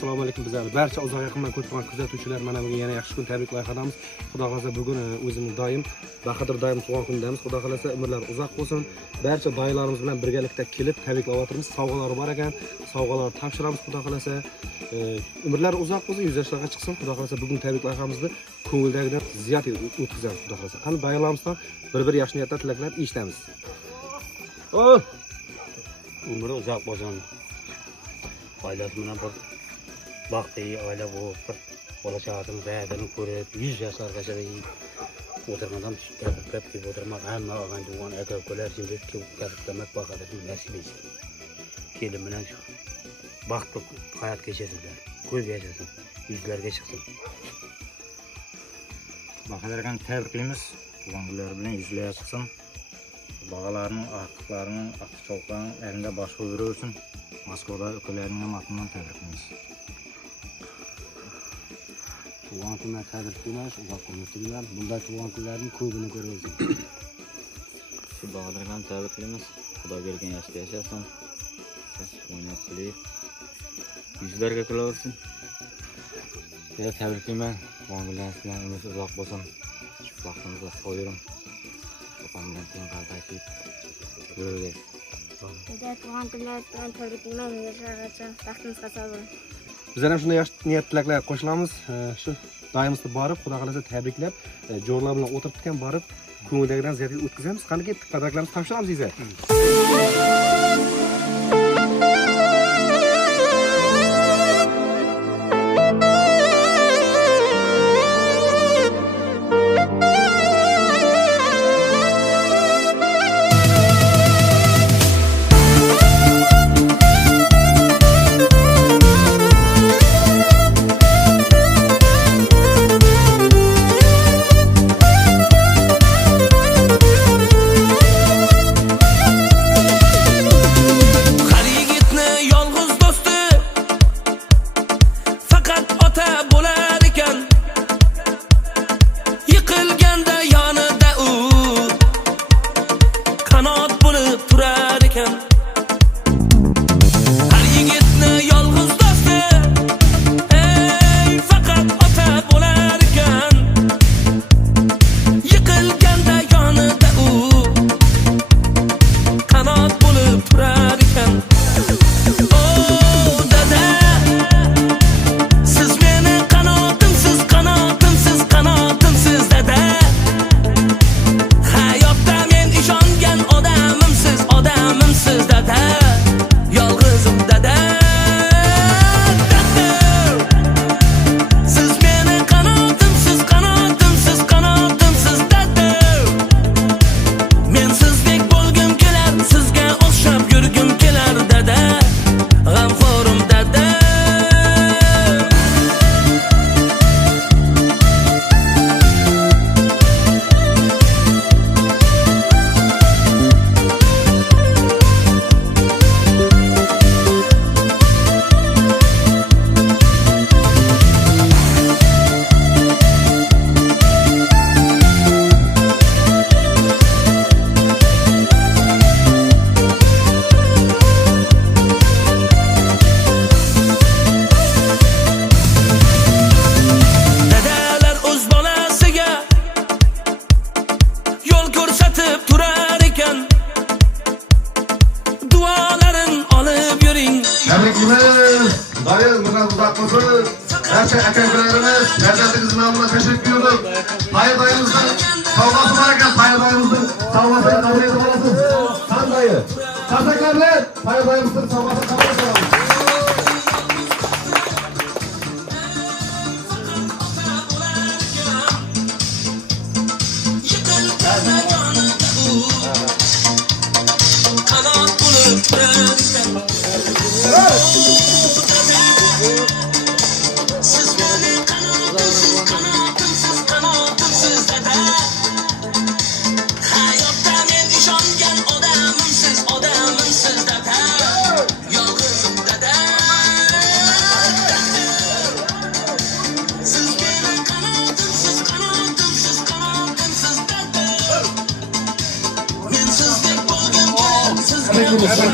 Assalomu alaykum bizlar. Barcha uzoq yaqindan ko'rgan kuzatuvchilar mana bugun yana yaxshi kun tabriklar qilamiz. Xudo xolasa bugun o'zimiz doim Bahodir doim tug'ilgan kundamiz. Xudo xolasa umrlar uzoq bo'lsin. Barcha doylarimiz bilan birgalikda kelib tabriklayotirmiz. Sovg'alar bor ekan. Sovg'alar topshiramiz Xudo xolasa. Umrlar uzoq bo'lsin, 100 yoshlarga chiqsin. Xudo xolasa bugun tabriklarimizni ko'ngildagidan ziyod o'tkazamiz Xudo xolasa. Qani doylarimizdan bir yaxshi niyatda tilaklar eshitamiz. Umri uzoq bo'lsin. Oilasi bilan bir baxtli oila bo'lib, bir bo'lajagimiz ba'zini ko'rib, 100 yoshlargacha o'tirmadan gap kelib o'tirmak, hamma og'an juvon aka-ukalar şimdi gaplashmak vaqtida nasib etsin. Kelim bilan baxtli hayot kechasizlar. Ko'p yashasin, yuzlarga chiqsin. Bahodirga tabriklaymiz. Tug'ilganlar bilan yuzlarga chiqsin. Bog'alarning, aqlarining, aqcholqlarning elinde bosh qo'yversin. Moskvada ukalarining ham atidan tabriklaymiz. Tug'ilgan kunlar tabriklaymiz, uzoq umrlar. Bunday tug'ilgan kunlarning ko'pini ko'ramiz. Shu Bahodirga tabriklaymiz. Xudo bergan yoshda yashasin. O'ynab kulib, yuzlarga kulaversin. Sizlarga tabriklayman. Tug'ilganlar bilan umringiz uzoq bo'lsin. Shu vaqtingizni qo'yiring. Opam bilan teng qalbaki yuraylik. Sizlarga tug'ilgan kunlardan tabriklayman. Yashagacha baxtingiz qasal bo'lsin. Bizlar ham shunday yaxshi niyat tilaklar qo'shilamiz. Shu doimizda borib, Xudo xolasa tabriklab, jo'rlar bilan o'tiribgan borib, ko'ngildagidan ziyod o'tkazamiz. Qani ketdik, tabriklarimizni topshiramiz sizlar. ko'rsatib turar ekan. Duolarin olib yuring. Tabriklaymiz. Dayım bundan uzak olsun. Barcha aka-ukalarimiz, farzandingiz namına teşekkür ediyorum. Hayır dayımızın savgası var ekan, hayır dayımızın savgasını kabul edip olasın. San dayı. Kasaklarla hayır dayımızın savgasını kabul edip olasın.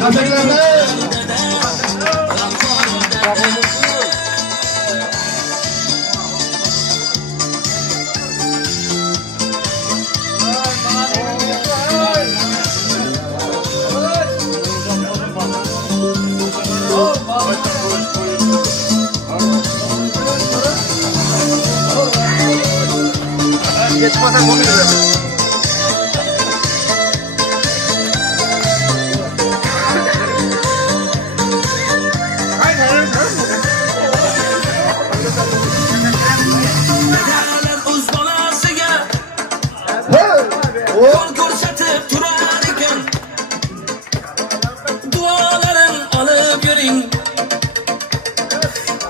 Kasaklarla geçmeden konuşuyor. O'z bolasiga yo'l ko'rsatib turar ekan. Duolarin olib yuring.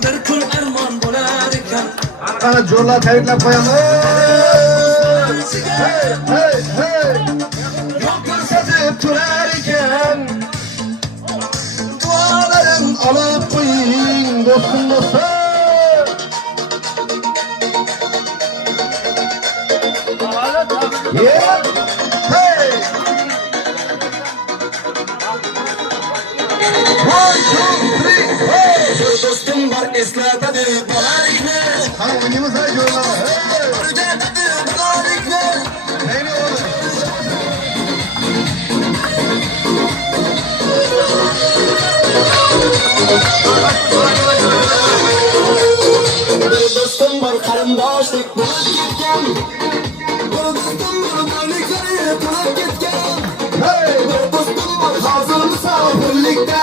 Bir kun armon bo'lar ekan. Ana jo'rlar tabriklab qo'yamiz. Hey, hey, hey. Yo'l ko'rsatib turar ekan. Duolarin olib qo'ying, do'stim, do'stim. Yeah. Hey. 1, 2, 3, hey. Do'stim bor eslatadi bolalikni. Ha, o'ynaymiz ay jo'rlar. Hey. O'rgatadi bolalikni. Neyni o'g'lim? Do'stim bor qarindoshlik bo'lib ketgan. Do'stim bor boyliklari to'lib ketgan. Hey, do'stim bor hozir musofirlikda.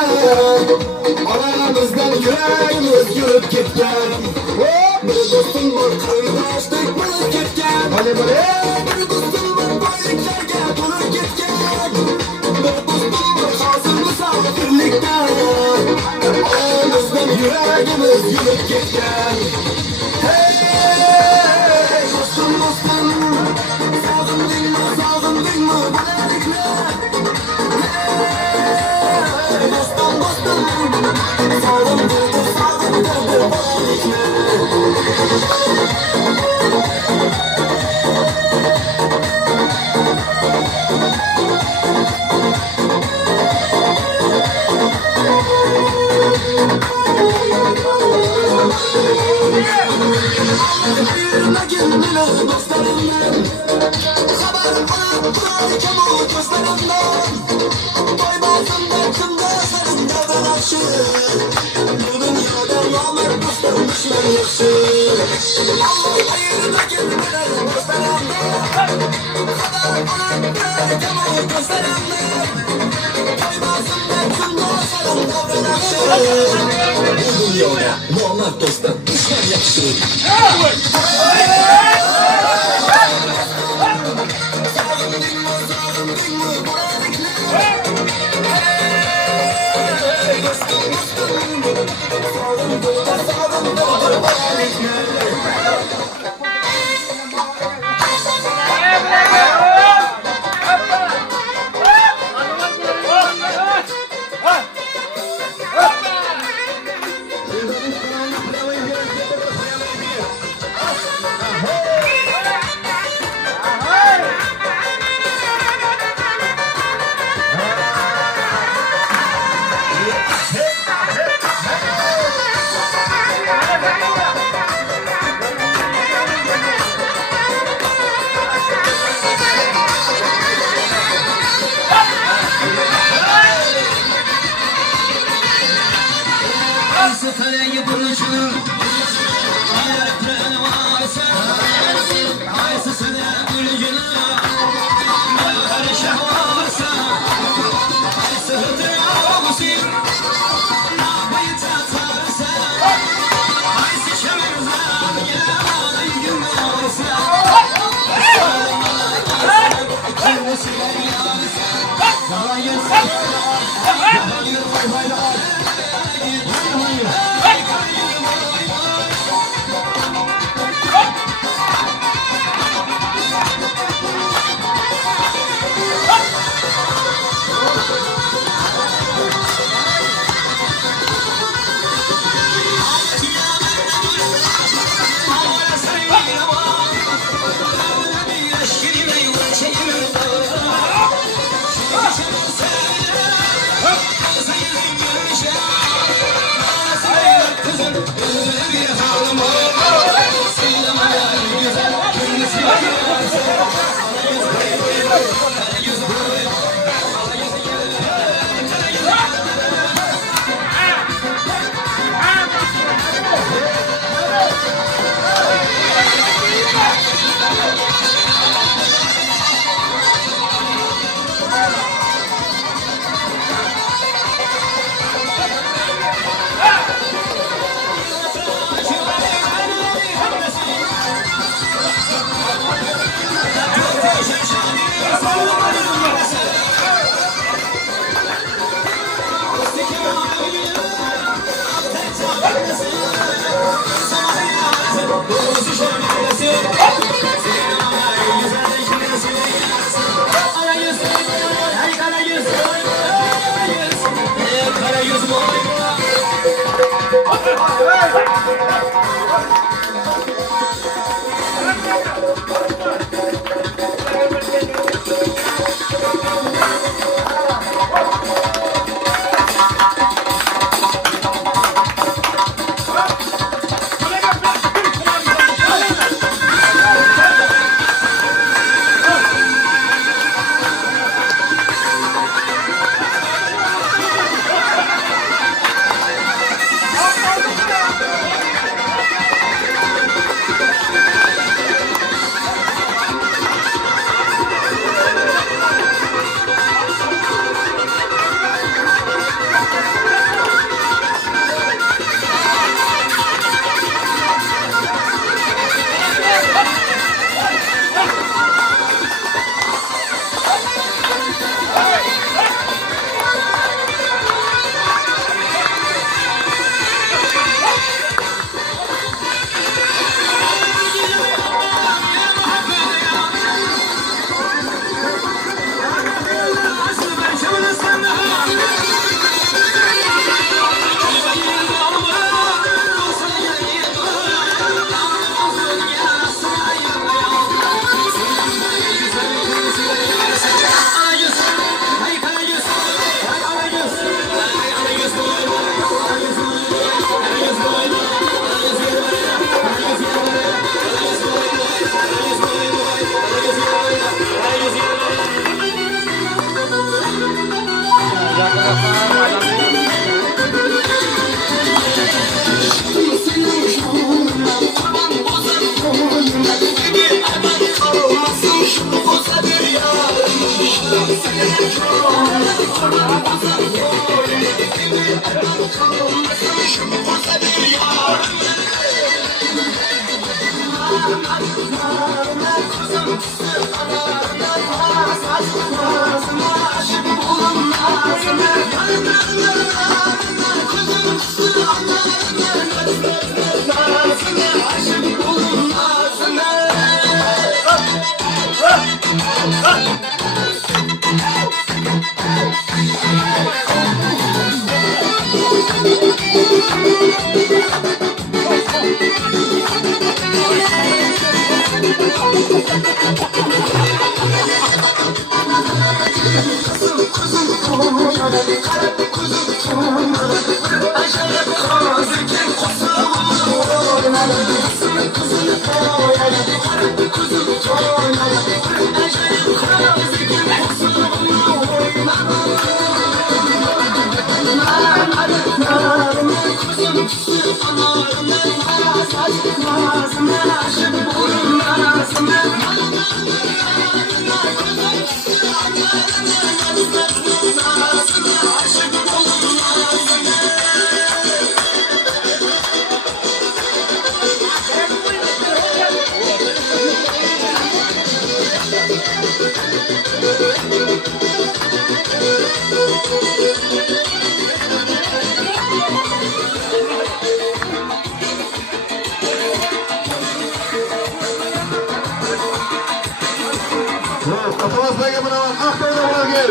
Oramizdan yuragimiz yurib ketgan. Bir do'stim bor qarindoshlik bo'lib ketgan. Bale bale. Bir do'stim bor boyliklarga to'lib ketgan. Bir do'stim bor hozir musofirlikda. Oramizdan yuragimiz yurib ketgan. Hey, do'stim, do'stim. Sog'indingmi, sog'indingmi bolalikni? Hey, do'stim, do'stim. Sog'indirdi, sog'indirdi bolalikni. Yürümegin bile dostlarımdan. Haber alıp bırakacağım o dostlarımdan. Doymazım dertimde senin devren aşı. Bu dünyada namert dostlarım düşman yaşı. Yürümegin bile dostlarımdan. Haber alıp bırakacağım o dostlarımdan. Doymazım dertimde senin devren aşı. Bu dünyaya namert dostlar düşman yaşı. Otomasdagi bilan Aqto'da ularga.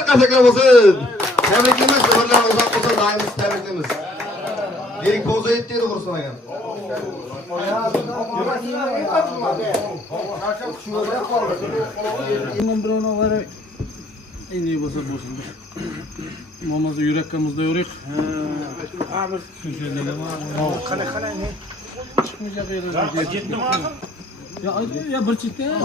Bir kaşıkla olsun. Tebrikimiz, ömürler uzak olsun, daimiz tebrikimiz. Derik pozu ettiydi kursun agan. Bundan bir ona var. En iyi basar olsun. Mamazı yürekkemizde yürek. Abi sözlerine var. Kana ne? Çıkmayacak yerler. Gitti mi ağzım? Ya bir çifte ya.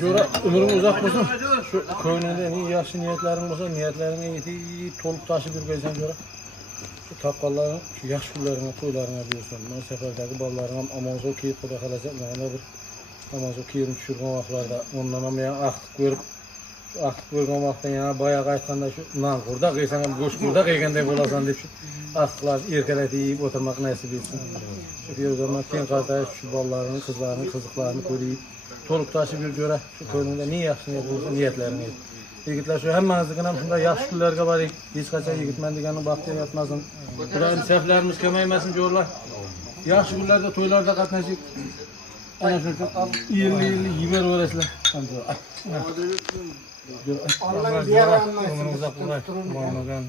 Şöyle ömrün uzak olsun. Şu köynünde iyi yaxşı niyetlerin olsa niyetlerini iyi tolup taşı bir gözden göre. Şu tapkalların, şu yaş güllerine, toylarına diyorsun. Ben seferdeki ballarına amazo kiyip kuda kalacak. Bana bir amazo kiyip düşürgen vaklarda ondan amaya aktık verip şu aktık vergen vaktan yana bayağı kayıtkanda şu nan kurda kıysan hem goş kurda kıyganda bolasan deyip şu aktıklar erkeleti yiyip oturmak nasip etsin. Çünkü o zaman ten kardeş şu ballarını, kızlarını, kızıklarını koruyup tolup taşı bir göre şu köynünde niye yaxşı niyet olsa niyetlerini yiyip. Yigitler şu hemmanızdıkın hem şunda yaxşı günlerge barayım. Hiç kaça yigitmen degenin baktıya yatmasın. Kurayım seflerimiz kemeymesin diyorlar. Yaxşı günlerde toylarda katnaşıp. Ana şunu çok iyirli yiver öğresler. Allah diğer ömrün uzak olay. Bağlagan.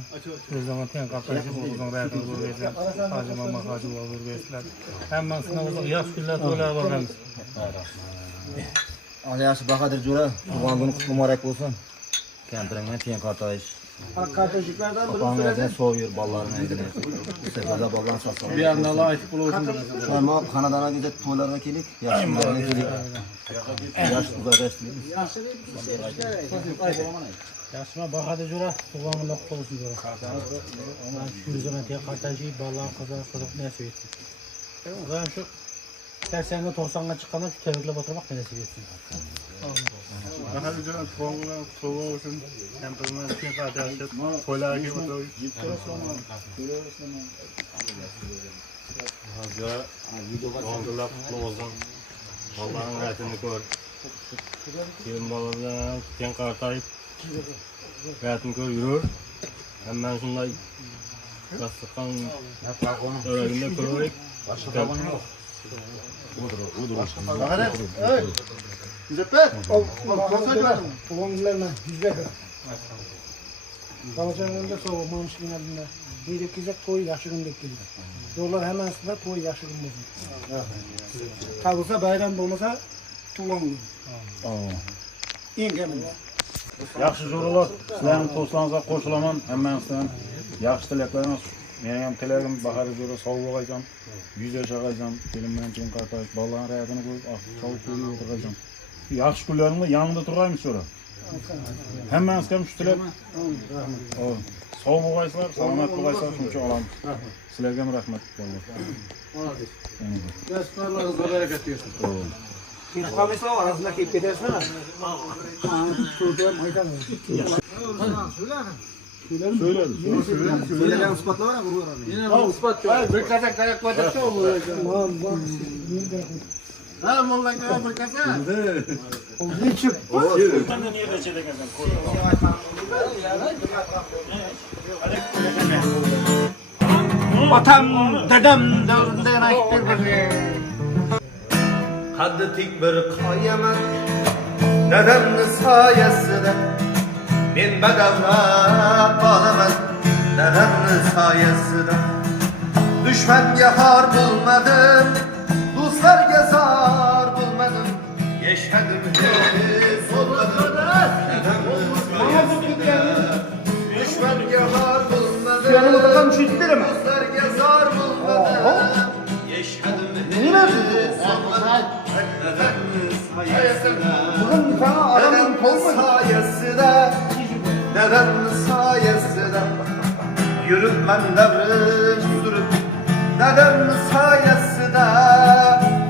Bir zaman ten kaptayıcı bulduğun rayetini görgeysen. Hacı Mama, Hacı Baba görgeysinler. Hemen sınavızda yaş günler toylar var hem. Ali Yaşı Bahadır Cura, tuğan günü kutlu mübarek olsun. Kendilerine ten kartayış. Kardeşliklerden Papağan nereden soğuyor balların eline. Bu sefer de ballan satsan. bir anda Allah ayıp bulursun. Ama Kanada'na gidecek toylarına kilik, yaşlılarına kilik. Yaşlılar restliymiş. Yaşıma Bahadır Cura, tuğanın lafı olsun Cura. Ben şu zaman ten kartayıcı, ballan kazanıp neyse etsin. Ben şu Tersende 90'a çıkanlar şu tebrikle oturmak neresi geçsin. Bahadır Cura tuğanlar soğuğu olsun. Temperman için kardeşler. Toylar gibi oturuyor. Hacı doğumlular kutlu olsun. Allah'ın rahmetini gör. Kilim babadan ten kartayıp rahmetini gör yürür. Hemen şunday yastıktan öğreninde koyup Kullanıcılarına yüzde kadar. Kalacağında soğumamış günlerinde. Bir kızak toy yaşı günde geliyor. Yollar hemen sıra toy yaşı günde. Kalırsa bayram olmasa tuğlan günü. İngemli. Yaxşı sorular. Sizlerin dostlarınıza qoşulaman. Hemen sizlerin yaxşı tilekleriniz. Benim hem tilegim Bahadır Cura sağ olacağım. 100 yaşayacağım. Kelimden ten kartayıp balların rayetini koyup çabuk koyup oturacağım. Yaxşı günlerimde yanında durayım sonra. Hemen sizlerim şu tilek. Sağ olaysızlar, selamet olaysızlar. Şunca alalım. Sizlerge rahmet. Yaşlarlarınızla bereket diyorsun. Kirkamisla arasında keyif edersin ha. Çocuğum haydan. Söyleyen ispatla var ya vurur abi. Yine bu ispat yok. Hayır, bir kazak dayak koyacaksa olur. Tamam, tamam. Ha, mollan bir kazak. Ne çık? Ben de niye reçete gezem? Atam, dedem dördünden aktır bir. Haddi tik bir qoyaman, dedemni soyasida. Men badavlat qolaman, dedemni soyasida. Düşmanga xor bo'lmadim, do'stlarga zor bo'lmadim. Yashadim hech bo'lmadim, dedemni soyasida. Düşmanga xor bo'lmadim. Yanıma bakalım şu itleri mi? Do'stlarga zor bo'lmadim. Yashadim hech bugün sana adamın sayesinde, dedem sayesinde yürütmem devrim sürüp, dedem sayesinde,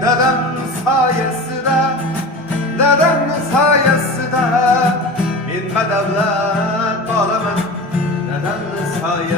dedem sayesinde, dedem sayesinde bir medevlet bağlamam, dedem sayesinde.